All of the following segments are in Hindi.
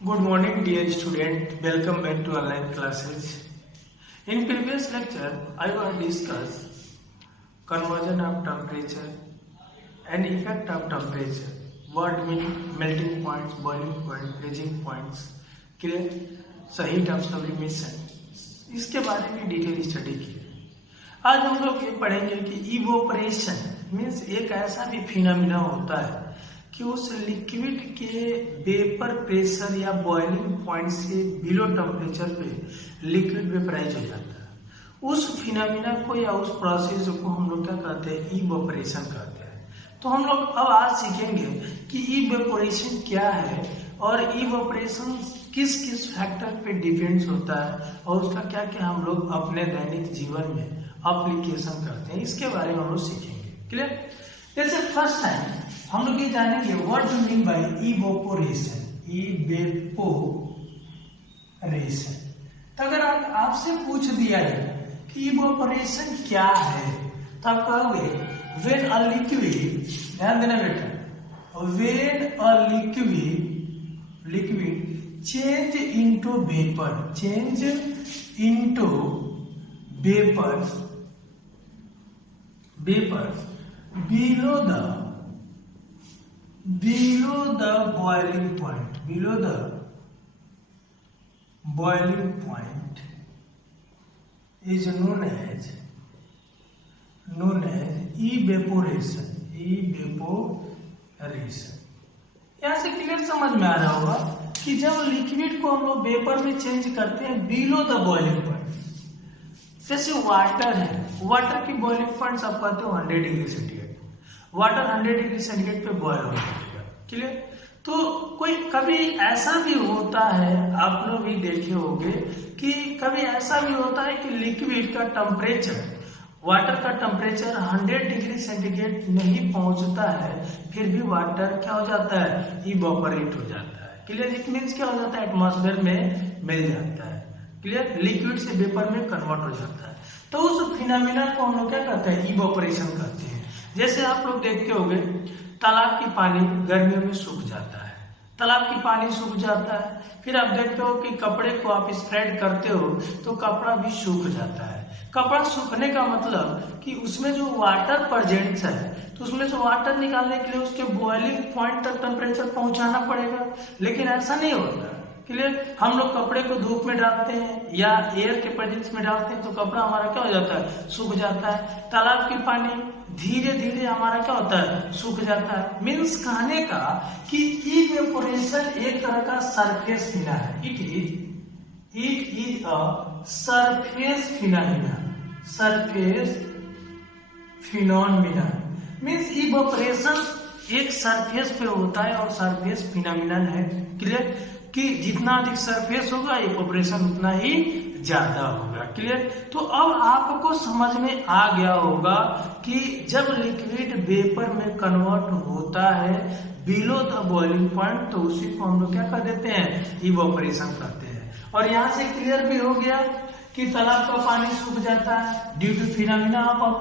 Good morning, dear student. Welcome back to online classes. In previous lecture, I will discuss conversion of temperature and effect of temperature. What mean melting points, boiling point, freezing points, clear? Heat of sublimation. इसके बारे में डिटेल स्टडी की। आज हम लोग ये पढ़ेंगे कि इवोपरेशन मीन्स एक ऐसा भी फिनोमिना होता है कि उस लिक्विड के वेपर प्रेशर या बॉइलिंग पॉइंट से बिलो टेम्परेचर पे लिक्विड वेपराइज हो जाता है। उस फिनोमिना को या उस प्रोसेस को हम लोग क्या कहते हैं, इवोपरेशन कहते हैं। तो हम लोग अब आज सीखेंगे कि इवोपरेशन क्या है और इवोपरेशन किस किस फैक्टर पे डिपेंड्स होता है और उसका क्या क्या हम लोग अपने दैनिक जीवन में एप्लीकेशन करते हैं, इसके बारे में हम लोग सीखेंगे। क्लियर? जैसे फर्स्ट टाइम हम लोग ये जानेंगे what do mean by evaporation. Evaporation तो अगर आपसे पूछ दिया जाए कि इवोपोरेशन क्या है तो आप कहोगे व्हेन अ लिक्विड, ध्यान देना बेटा, when a liquid change into vapour, change into vapours below the boiling point is known as evaporation। यहाँ से क्लियर समझ में आ रहा होगा कि जब लिक्विड को हम लोग वेपर में चेंज करते हैं बिलो द बॉइलिंग पॉइंट, जैसे वाटर है, वाटर की बॉइलिंग पॉइंट आप कहते हो 100 degree centigrade, water 100 degree centigrade पे बॉयल हो जाएगा। क्लियर? तो कोई कभी ऐसा भी होता है, आप लोग भी देखे होंगे कि कभी ऐसा भी होता है कि लिक्विड का टेम्परेचर, वाटर का टेम्परेचर 100 डिग्री सेंटीग्रेड नहीं पहुंचता है, फिर भी वाटर क्या हो जाता है, इवोपरेट हो जाता है। क्लियर? इट मीन्स क्या हो जाता है, एटमॉस्फेयर में मिल जाता है। क्लियर? लिक्विड से वेपर में कन्वर्ट हो जाता है। तो उस फिनोमिना को हम लोग क्या कहते हैं, इवोपरेशन कहते हैं। जैसे आप लोग देखते होंगे तालाब की पानी गर्मियों में सूख जाता है, तालाब की पानी सूख जाता है, फिर आप देखते हो कि कपड़े को आप स्प्रेड करते हो तो कपड़ा भी सूख जाता है। कपड़ा सूखने का मतलब कि उसमें जो वाटर प्रेजेंट्स है, तो उसमें से वाटर निकालने के लिए उसके बॉइलिंग पॉइंट तक टेम्परेचर पहुंचाना पड़ेगा, लेकिन ऐसा नहीं होता। क्लियर? हम लोग कपड़े को धूप में डालते हैं या एयर के प्रेजेंस में डालते हैं तो कपड़ा हमारा क्या हो जाता है, सूख जाता है। तालाब की पानी धीरे धीरे हमारा क्या होता है, सूख जाता है। मीन्स कहने का कि इवेपोरेशन एक तरह का सरफेस फिना है। It is a surface phenomena. Means evaporation एक सरफेस पे होता है और सरफेस फिनोमिनन है। क्लियर? कि जितना अधिक सरफेस होगा इवेपोरेशन उतना ही ज्यादा होगा। क्लियर? तो अब आपको समझ में आ गया होगा कि जब लिक्विड वेपर में कन्वर्ट होता है बिलो द बॉइलिंग पॉइंट तो उसी को हम लोग क्या कर देते हैं, इवेपोरेशन कहते हैं। और यहाँ से क्लियर भी हो गया कि तालाब का पानी सूख जाता है due to phenomena of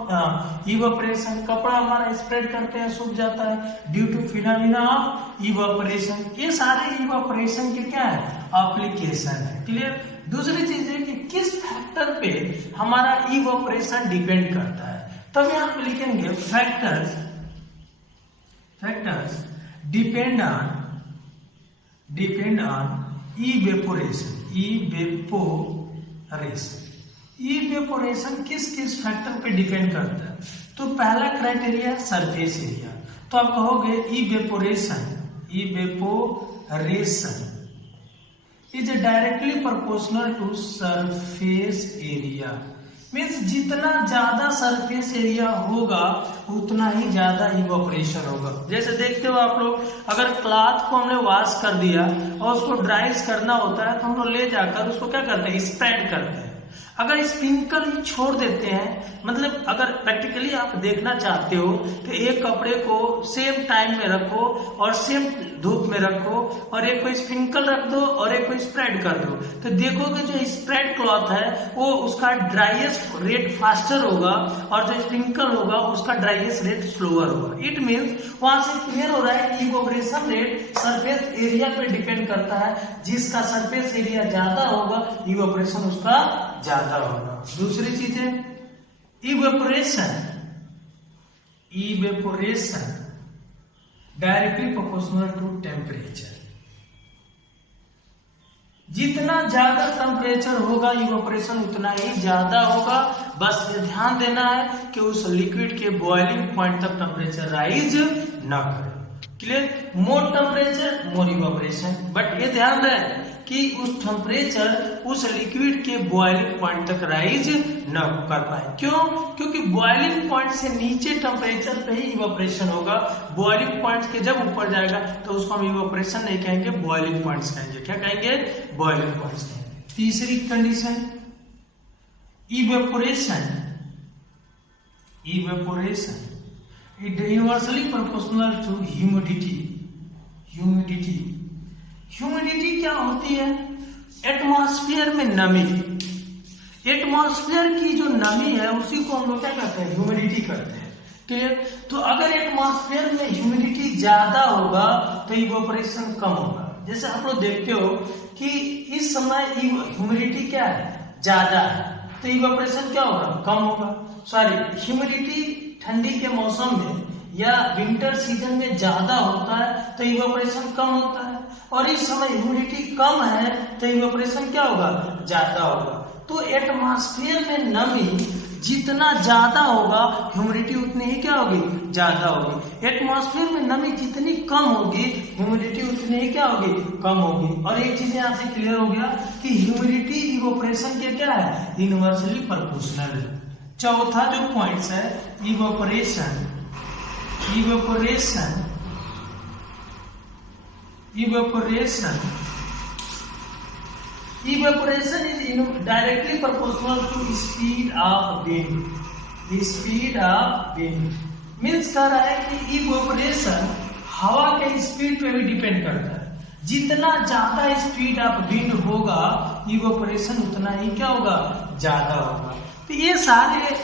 evaporation, कपड़ा हमारा स्प्रेड करते हैं सूख जाता है due to phenomena of evaporation. ये सारे इवेपोरेशन के क्या है, एप्लीकेशन है। क्लियर? दूसरी चीज है कि किस फैक्टर पे हमारा इवेपोरेशन डिपेंड करता है, तब यहाँ पे लिखेंगे factors depend on evaporation. Evaporation किस किस फैक्टर पे डिपेंड करता है? तो पहला क्राइटेरिया सरफेस एरिया। तो आप कहोगे evaporation is directly proportional to surface area. Means जितना ज्यादा सरफेस एरिया होगा उतना ही ज्यादा इवेपोरेशन होगा। जैसे देखते हो आप लोग, अगर क्लॉथ को हमने वॉश कर दिया और उसको ड्राइज करना होता है तो हम लोग ले जाकर उसको क्या करते हैं, स्प्रेड करते हैं। अगर स्प्रिंकल ही छोड़ देते हैं, मतलब अगर प्रैक्टिकली आप देखना चाहते हो तो एक कपड़े को सेम टाइम में रखो और सेम धूप में रखो और एक को स्प्रिंकल रख दो और एक को स्प्रेड कर दो, तो देखोगे जो स्प्रेड क्लॉथ है वो उसका ड्राइएस्ट रेट फास्टर होगा और जो स्प्रिंकल होगा उसका ड्राइएस्ट रेट स्लोअर होगा। इट मीन्स वहां से क्लियर हो रहा है कि इवोपरेशन रेट सरफेस एरिया पे डिपेंड करता है, जिसका सरफेस एरिया ज्यादा होगा इवोपरेशन उसका ज्यादा होगा। दूसरी चीज है evaporation directly proportional to temperature. जितना ज्यादा टेम्परेचर होगा इवेपोरेशन उतना ही ज्यादा होगा। बस ये ध्यान देना है कि उस लिक्विड के बॉइलिंग पॉइंट तक टेम्परेचर राइज न करे। Clear? More temperature more evaporation, but ये ध्यान दें कि उस टेम्परेचर उस लिक्विड के बॉइलिंग पॉइंट तक राइज न कर पाए। क्यों? क्योंकि बॉइलिंग पॉइंट से नीचे टेम्परेचर पे ही इवेपोरेशन होगा। बॉइलिंग पॉइंट के जब ऊपर जाएगा तो उसको हम इवेपोरेशन नहीं कहेंगे, बॉइलिंग पॉइंट्स कहेंगे। क्या कहेंगे? बॉइलिंग पॉइंट्स कहेंगे। तीसरी condition evaporation it inversely proportional to humidity. Humidity क्या होती है? एटमॉस्फेयर में नमी। एटमॉस्फेयर की जो नमी है उसी को हम लोग क्या कहते हैं? ह्यूमिडिटी कहते हैं। क्लियर? तो अगर एटमॉस्फेयर में ह्यूमिडिटी ज्यादा होगा तो इवेपोरेशन कम होगा। जैसे आप लोग देखते हो कि इस समय ह्यूमिडिटी क्या है? ज्यादा है, तो इवेपोरेशन क्या होगा? कम होगा। सॉरी, ह्यूमिडिटी ठंडी के मौसम में या विंटर सीजन में ज्यादा होता है तो इवेपोरेशन कम होता है, और इस समय ह्यूमिडिटी कम है तो इवेपोरेशन क्या होगा? ज्यादा होगा। तो एटमॉस्फेयर में नमी जितना ज्यादा होगा ह्यूमिडिटी उतनी ही क्या होगी? ज्यादा होगी। एटमॉस्फेयर में नमी जितनी कम होगी ह्यूमिडिटी उतनी ही क्या होगी? कम होगी। और एक चीज यहाँ से क्लियर हो गया कि ह्यूमिडिटी इवेपोरेशन के क्या है? इनवर्सली प्रोपोर्शनल है। चौथा जो पॉइंट्स है evaporation is directly proportional to speed of wind। Means कह रहा है कि इवेपोरेशन हवा के स्पीड पे भी डिपेंड करता है। जितना ज्यादा स्पीड ऑफ विंड होगा इवेपोरेशन उतना ही क्या होगा? ज्यादा होगा। तो ये सारे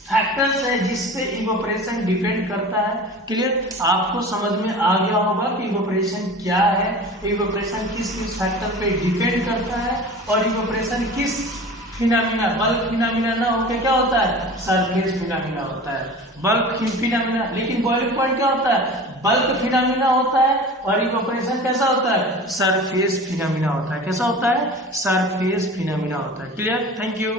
फैक्टर्स है जिससे इवेपोरेशन डिपेंड करता है। क्लियर? आपको समझ में आ गया होगा कि इवेपोरेशन क्या है, इवेपोरेशन किस किस फैक्टर पे डिपेंड करता है, और इवेपोरेशन किस फिनोमिना, बल्क फिनोमिना ना होकर क्या होता है? सरफेस फिनोमिना होता है। बल्क फिनोमिना, लेकिन बॉइलिंग पॉइंट क्या होता है? बल्क फिनोमिना होता है, और इवेपोरेशन कैसा होता है? सरफेस फिनोमिना होता है। कैसा होता है? सरफेस फिनोमिना होता है। क्लियर? Thank you.